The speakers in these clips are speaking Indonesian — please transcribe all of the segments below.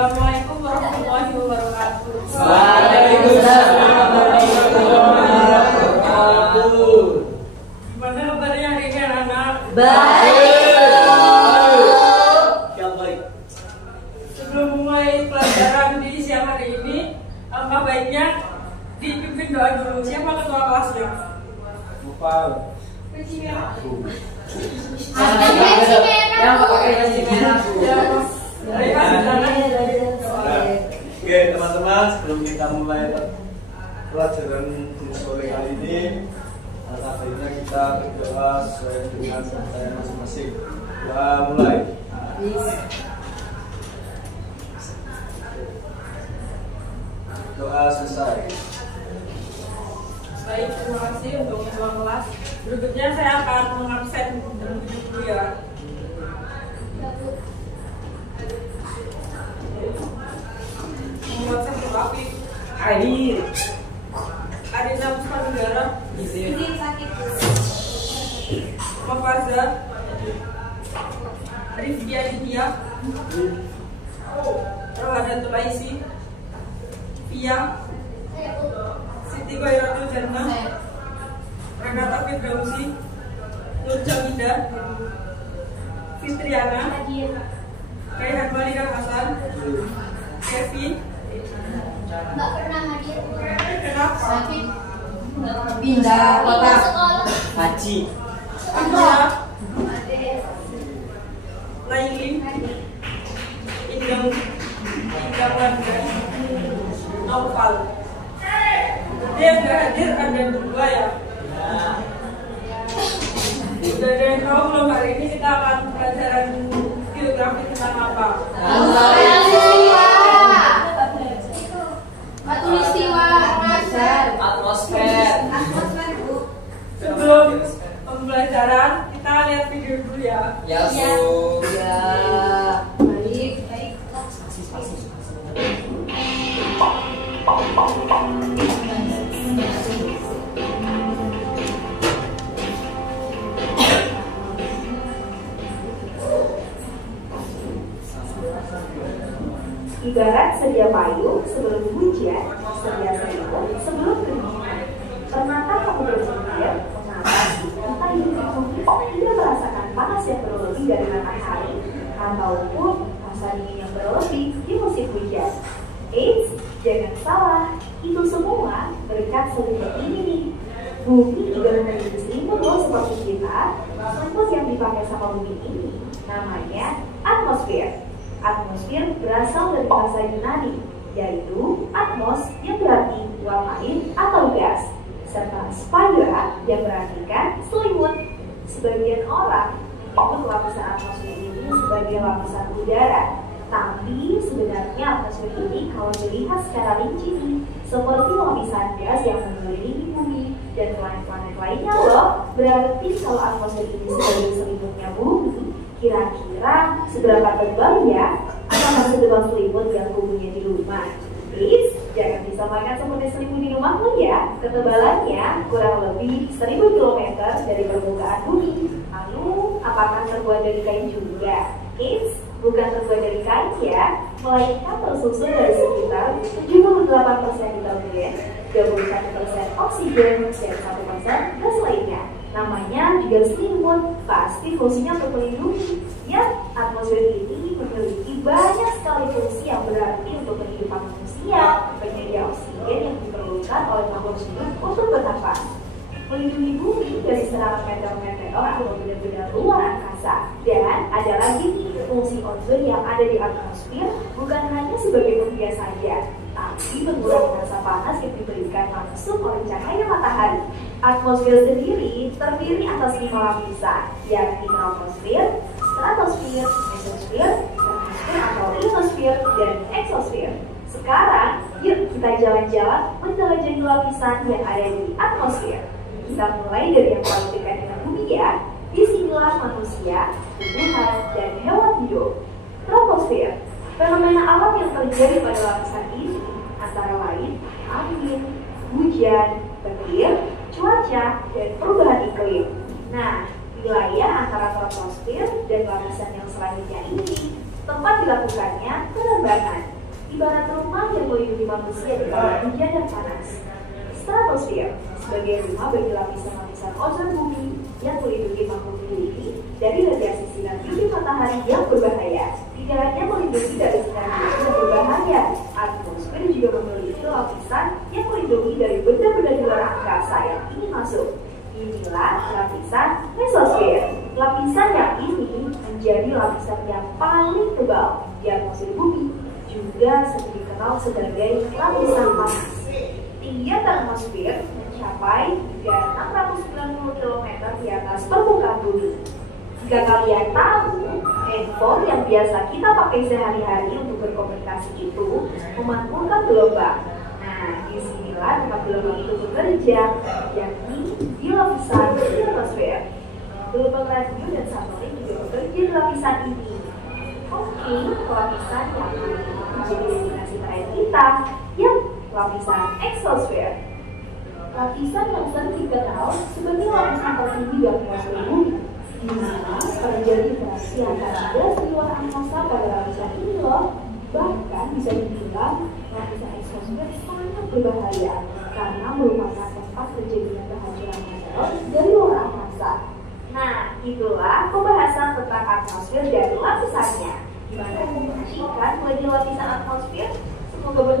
Assalamualaikum warahmatullahi wabarakatuh. Waalaikumsalam warahmatullahi wabarakatuh. Gimana kabarnya hari ini anak-anak? Baik. Sebelum mulai pelajaran di siang hari ini, alangkah baiknya dipimpin doa dulu. Siapa ketua kelasnya? Lupa. Yang pakai nasi merah. Oke teman-teman, sebelum kita mulai pelajaran di sore kali ini, alangkah baiknya kita berdoa sesuai dengan kepercayaan masing-masing. Kita mulai. Doa selesai. Baik, terima kasih untuk ketua kelas. Berikutnya saya akan mengabsen dulu ya. Mengabsen untuk Afif, Hadir. Adina Puspa Negara, Mafaza, Rifdi Aditya, Rohadatul Aisi, Fia, Siti Khairatul Jannah, Renata Firdausi, Nur Jamida, Fitriana, Kaihan Malika Hasan, Kevin. Nggak pernah hadir. Kenapa? Pindah kota. Sekolah. Haji. Amira, Lailin, Indang, Indang Wardan, Naufal. Berarti yang nggak hadir ada dua ya. Sudah ada yang tahu belum hari ini kita akan pelajaran geografi tentang apa? Katulistiwa. Atmosfer. Sebelum pembelajaran kita lihat video dulu ya. Ya, Ya. Bu. Ya. Baik. Ibarat sedia payung sebelum hujan, sedia selimut sebelum kedinginan. Pernahkah kamu berpikir mengapa sih kita hidup di bumi tidak merasakan panas yang berlebih dari matahari ataupun rasa dingin yang berlebih di musim hujan? Eits, jangan salah, itu semua berkat selimut ini nih. Bumi juga memiliki selimut loh seperti kita. Selimut yang dipakai sama bumi ini namanya atmosfer. Atmosfer berasal dari bahasa Yunani, yaitu atmos yang berarti uap air atau gas, serta sphaira yang berartikan selimut. Sebagian orang menyebut lapisan atmosfer ini sebagai lapisan udara, tapi sebenarnya atmosfer ini kalau dilihat secara rinci nih, seperti lapisan gas yang mengelilingi bumi dan planet-planet lainnya loh. Berarti kalau atmosfer ini sebagai selimutnya bumi, kira-kira seberapa tebal ya? Apakah setebal selimut yang punya di rumah? Please, jangan disamakan seperti selimut di rumahmu ya. Ketebalannya kurang lebih 1000 km dari permukaan bumi. Lalu, apakah terbuat dari kain juga? Eits, bukan terbuat dari kain ya, melainkan tersusun dari sekitar 78% hidrogen, 21% oksigen, dan 1% gas lainnya. Namanya juga selimut, pasti fungsinya untuk melindungi. Ya, atmosfer ini memiliki banyak sekali fungsi yang berarti untuk kehidupan manusia, penyedia oksigen yang diperlukan oleh makhluk hidup untuk bernafas, melindungi bumi dari serangan meteor-meteor atau benda-benda luar angkasa. Dan ada lagi nih, fungsi ozon yang ada di atmosfer bukan hanya sebagai penghia saja, tapi mengurangi rasa panas yang diberikan langsung oleh cahaya matahari. Atmosfer sendiri terdiri atas 5 lapisan, yakni troposfer, stratosfer, mesosfer, termosfer atau ionosfer, dan eksosfer. Sekarang, yuk kita jalan-jalan menjelajahi lapisan yang ada di atmosfer. Kita mulai dari yang paling dekat dengan bumi ya. Disinilah manusia, tumbuhan, dan hewan hidup. Troposfer, fenomena alam yang terjadi pada lapisan ini antara lain angin, hujan, petir, cuaca, dan perubahan iklim. Nah, wilayah antara troposfer dan lapisan yang selanjutnya ini tempat dilakukannya penerbangan. ibarat rumah yang melindungi manusia di kala hujan dan panas. Stratosfer sebagai rumah bagi lapisan-lapisan ozon bumi yang melindungi makhluk hidup ini dari radiasi sinar UV matahari yang berbahaya. Tidak hanya melindungi dari sinar UV yang berbahaya, atmosfer juga memiliki lapisan yang melindungi dari benda-benda di luar angkasa yang ingin masuk. Inilah lapisan mesosfer. Lapisan yang ini menjadi lapisan yang paling tebal di atmosfer bumi, juga sering dikenal sebagai lapisan panas. Tinggi atmosfer mencapai hingga 690 km di atas permukaan bumi. Jika kalian tahu, handphone yang biasa kita pakai sehari-hari untuk berkomunikasi itu memantulkan gelombang. Nah, disinilah tempat gelombang itu bekerja, yakni di lapisan ionosfer. Gelombang radio dan satelit juga bekerja di lapisan ini. Oke, lapisan yang menjadi destinasi terakhir kita, yang lapisan exosfer. Lapisan yang sering dikenal sebagai lapisan tertinggi di atmosfer bumi, di mana terjadi interaksi antara gas di luar angkasa pada lapisan ini loh. Bahkan bisa dibilang lapisan exosfer sangat berbahaya karena merupakan tempat terjadinya kehancuran meteor dari luar angkasa. Nah, itulah pembahasan tentang atmosfer dan lapisannya. Gimana menyaksikan wajah lapisan atmosfer? Semoga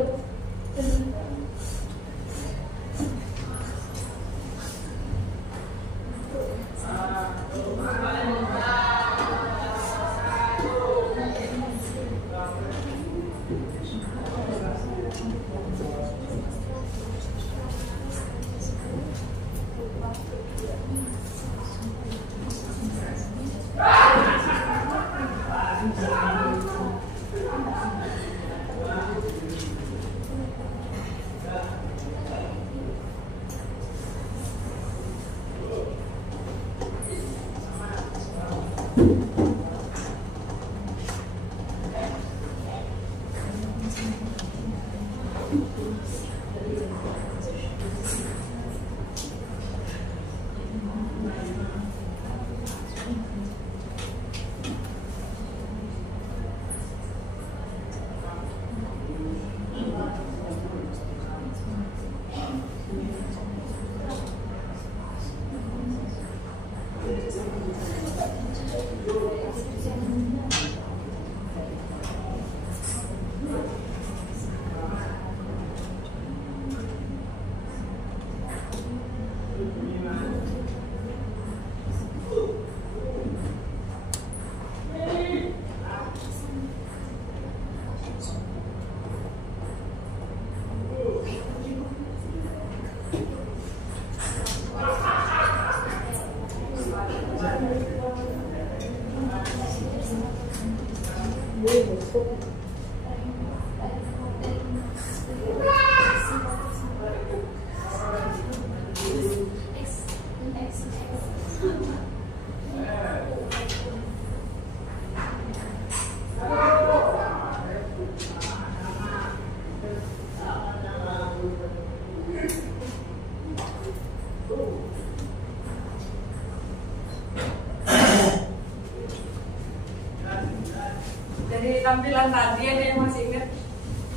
dari tampilan tadi ada yang masih ingat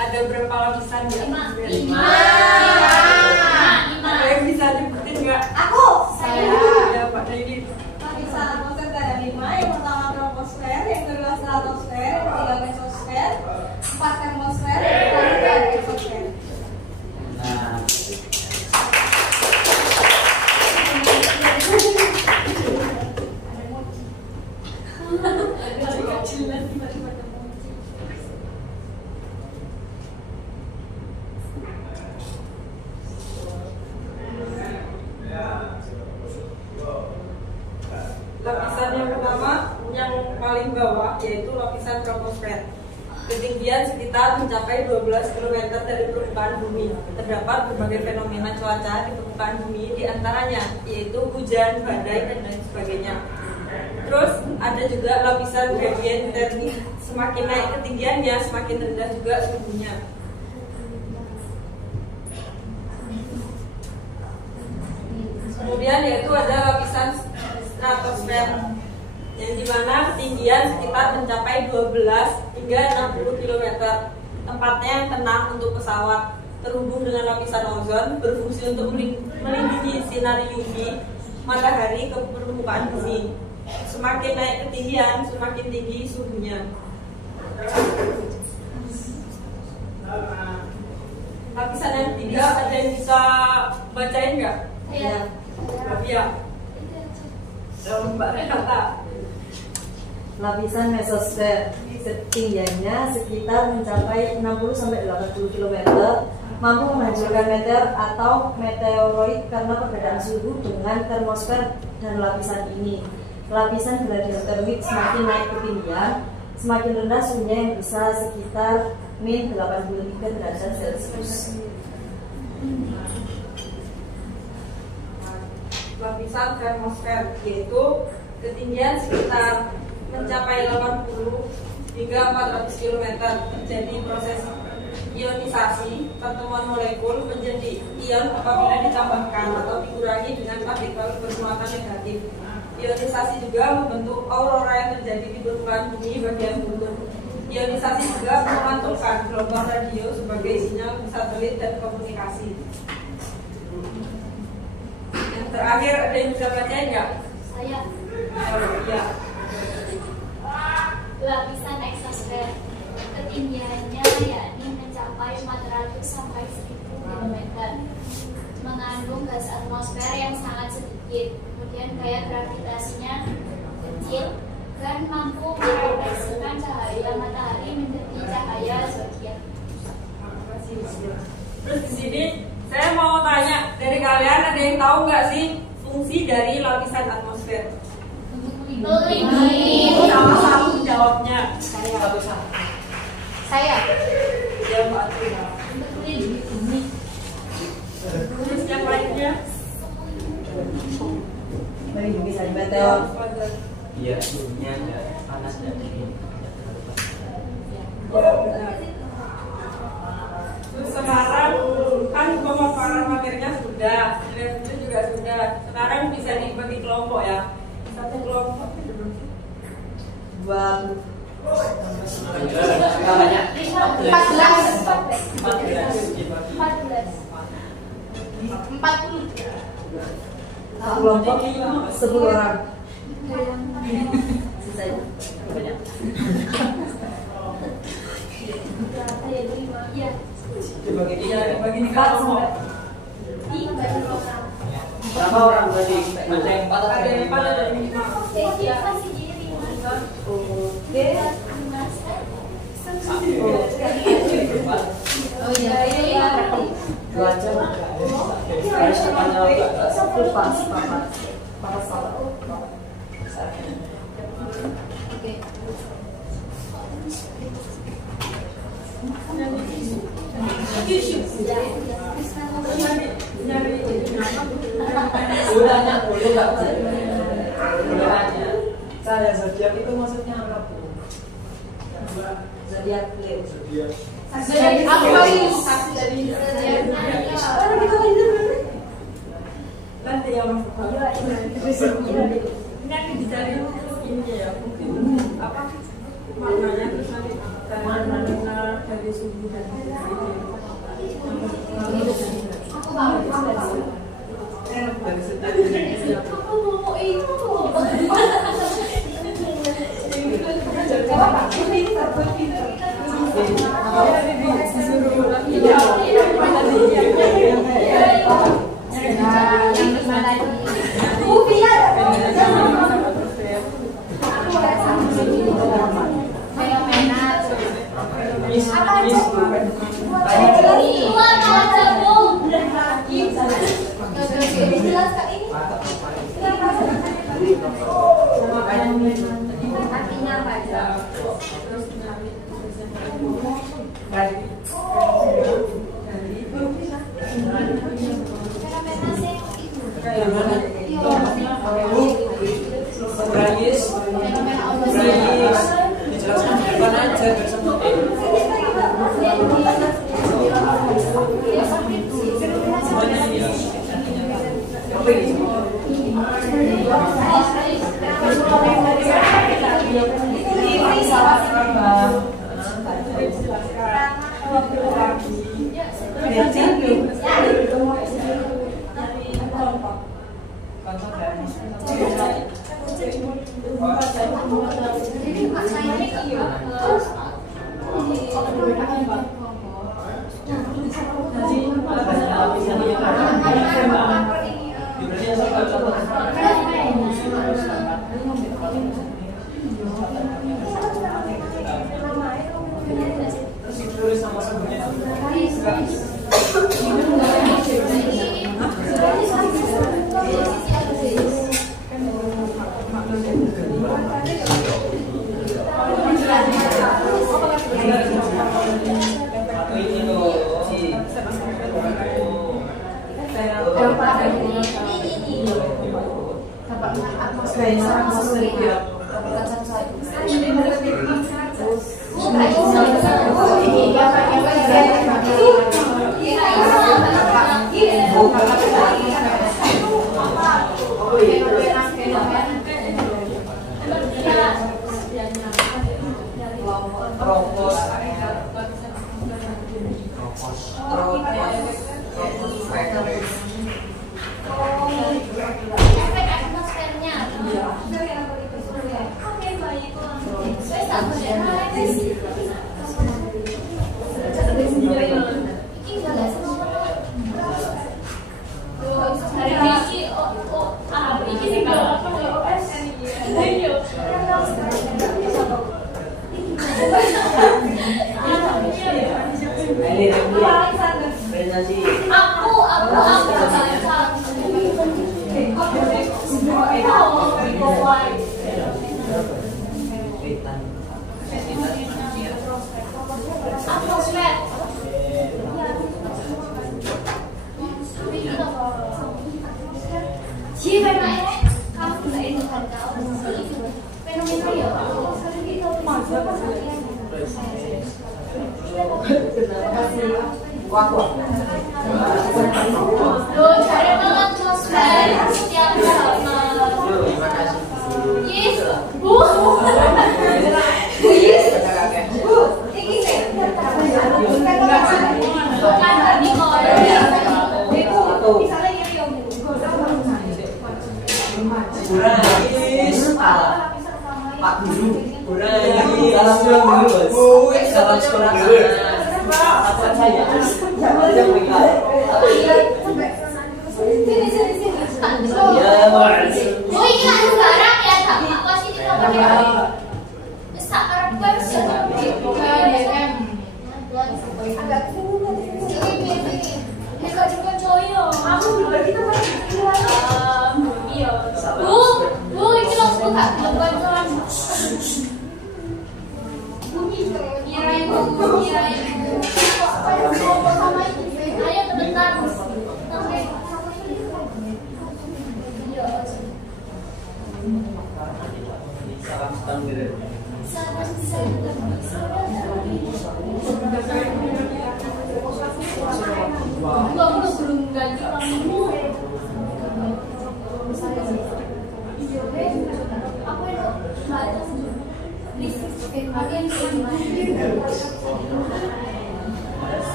ada berapa lapisan di atmosfer? 5. Ada yang bisa nyebutin nggak? Aku. Saya. Ya Pak Daidi. Lapisan atmosfer ada 5. Yang pertama troposfer, yang kedua stratosfer, yang ketiga mesosfer, 4 termosfer, yang kelima exosfer. Nah, Lapisan yang pertama, yang paling bawah yaitu lapisan troposfer. Ketinggian sekitar mencapai 12 km dari permukaan bumi. Terdapat berbagai fenomena cuaca di permukaan bumi, diantaranya yaitu hujan, badai, dan lain sebagainya. Terus ada juga lapisan gradient termik. Semakin naik ketinggiannya, semakin rendah juga suhunya. Kemudian yaitu ada lapisan stratosfer, yang dimana ketinggian sekitar mencapai 12 hingga 60 km. Tempatnya yang tenang untuk pesawat, terhubung dengan lapisan ozon, berfungsi untuk melindungi sinar UV matahari ke permukaan bumi. Semakin naik ketinggian, semakin tinggi suhunya. Lapisan yang tiga, ada yang bisa bacain nggak? Iya. Iya. Mbak Renata. Lapisan mesosfer ketinggiannya sekitar mencapai 60-80 km, mampu menghancurkan meteor atau meteoroid karena perbedaan suhu dengan termosfer dan lapisan ini. Lapisan gradient termik semakin naik ketinggian, semakin rendah suhunya yang bisa sekitar min 83 derajat Celcius. Lapisan termosfer yaitu ketinggian sekitar mencapai 80 hingga 400 km, terjadi proses ionisasi. Pertemuan molekul menjadi ion apabila ditambahkan atau dikurangi dengan partikel bermuatan negatif. Ionisasi juga membentuk aurora yang terjadi di permukaan bumi bagian buntut. Ionisasi juga memantulkan gelombang radio sebagai sinyal satelit dan komunikasi. Yang terakhir, ada yang bisa baca nggak? Saya. Oh, iya. Lapisan eksosfer ketinggiannya yakni mencapai 400 sampai 1000 km, mengandung gas atmosfer yang sangat sedikit, kemudian gaya gravitasinya kecil dan mampu merefleksikan cahaya matahari menjadi cahaya zodiak. Terus di sini saya mau tanya dari kalian, ada yang tahu nggak sih fungsi dari lapisan atmosfer? Melindungi. Salah satu jawabnya Saya. jawab Atri. Untuk melindungi bumi. Terus yang lainnya? Melindungi dari meteor. Iya, suhunya nggak panas dan dingin. Terus sekarang kan pemaparan materinya sudah, itu juga sudah. Sekarang bisa dibagi kelompok ya. Satu kelompok Dua. Namanya 14. 40. Satu kelompok 10 orang. Sisanya Banyak. Iya. Dibagi ya dibagi tiga 4 kelompok. sampai Berapa orang berarti? Ada yang 4 Ada yang 4 ada yang 5. Oke. Oh iya. 2 jam. Harus tanya Pas salah. Oke. Saya zodiak itu maksudnya apa, Bu? Zodiak Leo. Zodiak. Nanti ya Mas. Ini akan dicari ini ya, mungkin apa maknanya, terus nanti cari makna dari subuh dan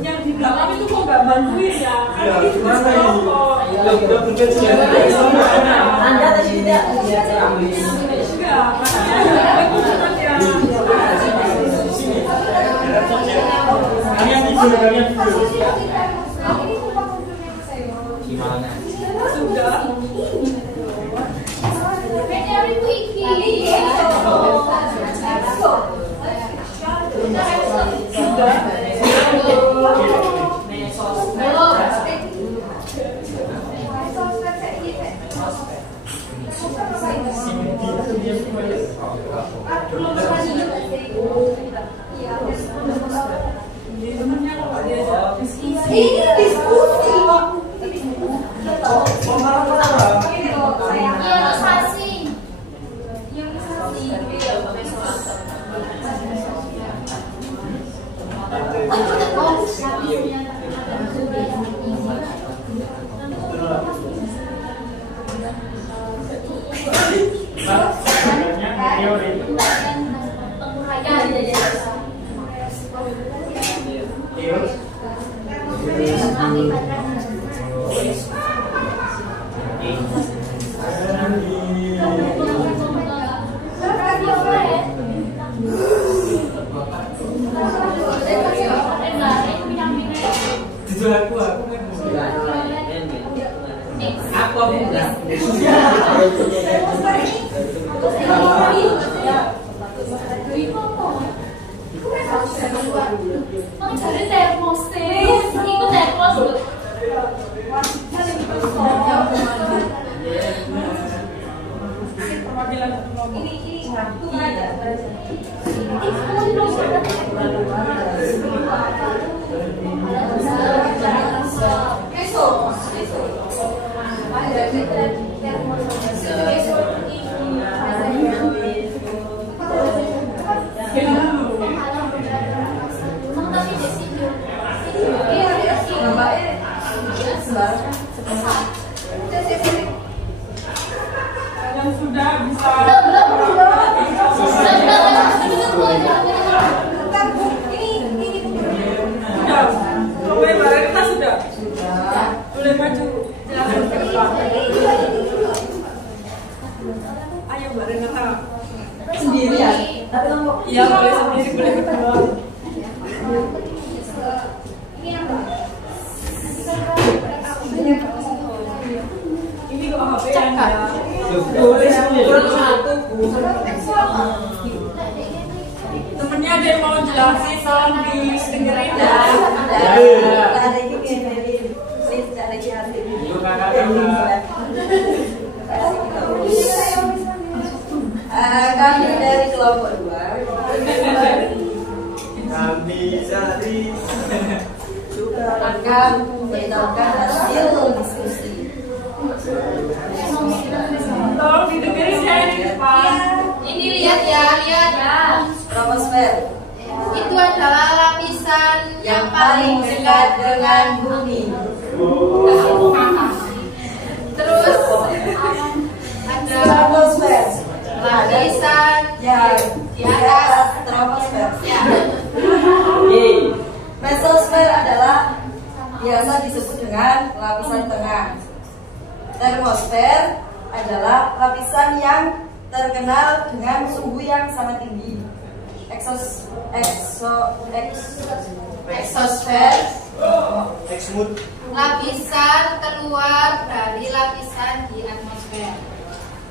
Yang di belakang itu kok nggak bantuin ya? Ya, gimana ini? Ya, udah berkecil. Anda tadi tidak Enggak, Kalian tidur, kalian tidur. Gimana? sudah. Ini diskusi. Nah, Yang sudah bisa. Sudah. Sampai barang kita sudah. Boleh maju. Ayo bareng kita. Sendiri ya? Tapi kamu Iya boleh sendiri, boleh berdua. Ini kok HP yang boleh satu. Temennya ada yang mau jelasin soal dengerin dah. Kami dari kelompok 2 Kami cari akan memberitahukan hasil diskusi. Tolong didengerin ya di depan. Ini lihat ya. Troposfer Itu adalah lapisan yang paling dekat dengan bumi. Terus ada Troposfer lapisan yang di atas. troposfer. Ya. Mesosfer adalah biasa disebut dengan lapisan tengah. Termosfer adalah lapisan yang terkenal dengan suhu yang sangat tinggi. Exosfer Exmut. Lapisan keluar dari lapisan di atmosfer.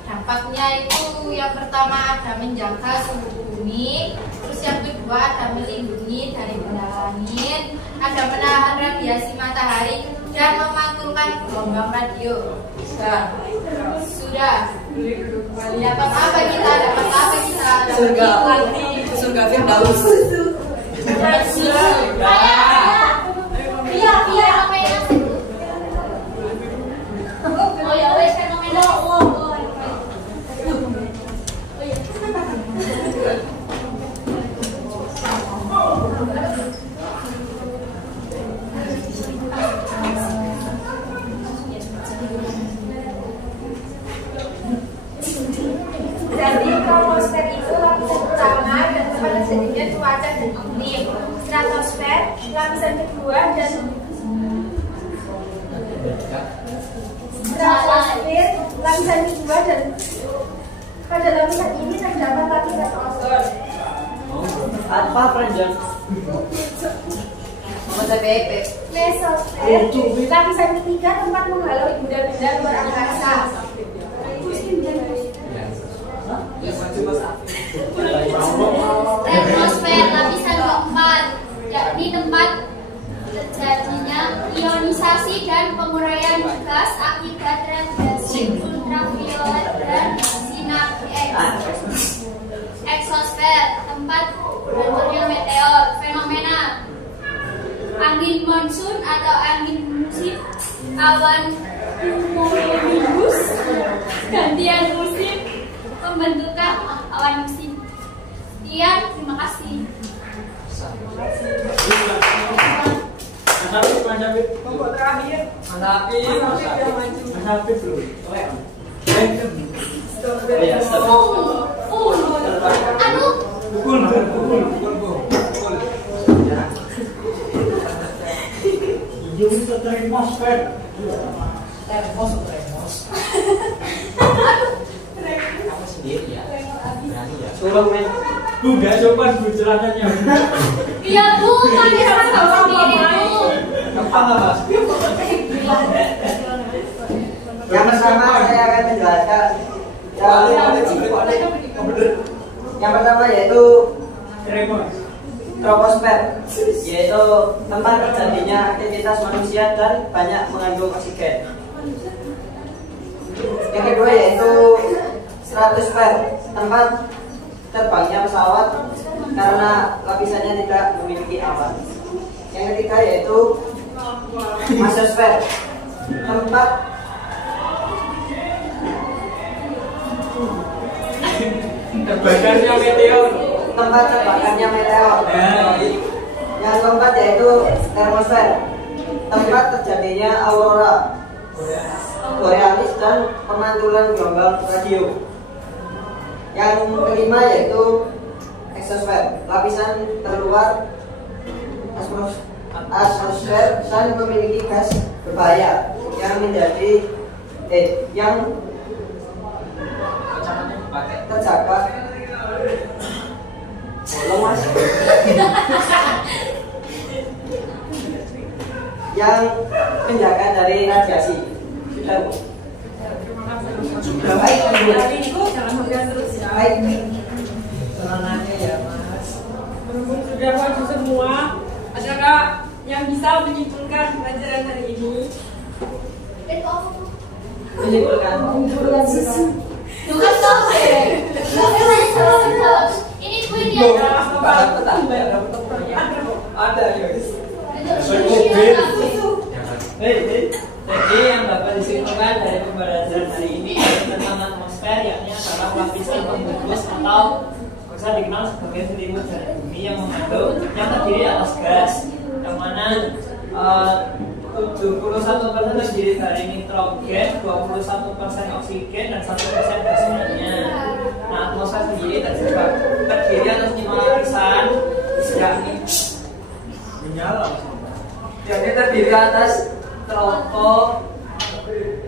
Dampaknya itu yang pertama ada menjaga suhu bumi, terus yang kedua ada melindungi dari benda langit, ada menahan radiasi matahari dan memantulkan gelombang radio. Sudah. Dapat apa kita? Surga Firdaus. Iya, apa yang oh ya wes fenomena. Jadi troposfer itu lapisan pertama dan tempat terjadinya cuaca dan iklim. Stratosfer lapisan kedua dan stratosfer lapisan kedua dan pada lapisan ini terdapat lapisan ozon. Apa panjang? Mesosfer lapisan ketiga tempat menghalau benda-benda luar angkasa. Termosfer lapisan keempat, yakni tempat terjadinya ionisasi dan penguraian gas akibat radiasi ultraviolet dan sinar X. Exosfer tempat berlangsungnya meteor. Fenomena angin monsun atau angin musim, awan cumulonimbus, gantian musim, pembentukan awan musim. Sekian, terima kasih. Mas Habib. Kelompok terakhir. Mas Habib. yang maju. Mas Habib belum. Oh ya. Stop. Oh ya, stop. Pukul. Yung sa termosfer. Termos. Kamu sendiri ya. Berani ya. Suruh men. Bu nggak sopan bu celananya. Iya Bu, kami sama sendiri Bu. Gampang nggak mas? Yang pertama saya akan menjelaskan yang pertama yaitu troposfer, yaitu tempat terjadinya aktivitas manusia dan banyak mengandung oksigen. Yang kedua yaitu stratosfer, tempat terbangnya pesawat karena lapisannya tidak memiliki awan. Yang ketiga yaitu mesosfer, tempat Terbakarnya meteor. tempat terbakarnya meteor. Yang keempat yaitu termosfer, tempat terjadinya aurora borealis dan pemantulan gelombang radio. Yang kelima yaitu exosfer, lapisan terluar atmosfer dan memiliki gas berbahaya yang terjaga yang menjaga dari radiasi. Sudah baik. Baik. Celananya ya mas. Berhubung sudah maju semua, adakah yang bisa menyimpulkan pelajaran hari ini? Menyimpulkan. Bukan software. Ini kuis ya. Ada ya. Jadi yang dapat disimpulkan dari pembelajaran hari ini tentang atmosfer yakni adalah lapisan pembungkus atau bisa dikenal sebagai selimut dari bumi yang mengandung yang terdiri atas gas, yang mana 71% terdiri dari nitrogen, 21% oksigen, dan 1% gas lainnya. Nah, atmosfer sendiri terdiri atas 5 lapisan, yakni Menyala. jadi terdiri atas tropo,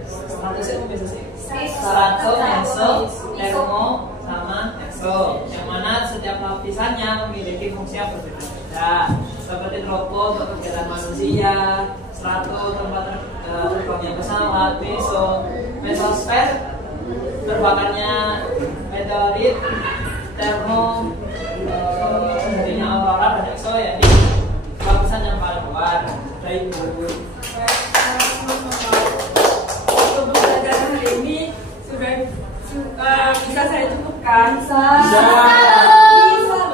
statusnya bisa sih, strato, meso, termo, sama exo. Yang mana setiap lapisannya memiliki fungsi yang berbeda-beda. Seperti tropo untuk kegiatan manusia, strato tempat terbangnya pesawat, mesosfer terbakarnya meteorit, termo terjadinya aurora, dan exo yakni lapisan yang paling luar. Baik Bu. Untuk pembelajaran hari ini sudah bisa saya cukupkan. Bisa.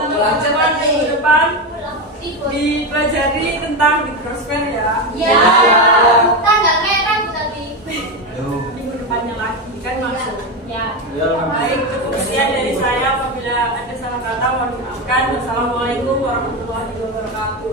Pelajaran minggu depan dipelajari tentang hidrosfer ya. Ya. Tanggal merah tadi. Minggu depannya lagi kan langsung. Ya. Baik, cukup sekian dari saya. Apabila ada salah kata mohon dimaafkan. Wassalamualaikum warahmatullahi wabarakatuh.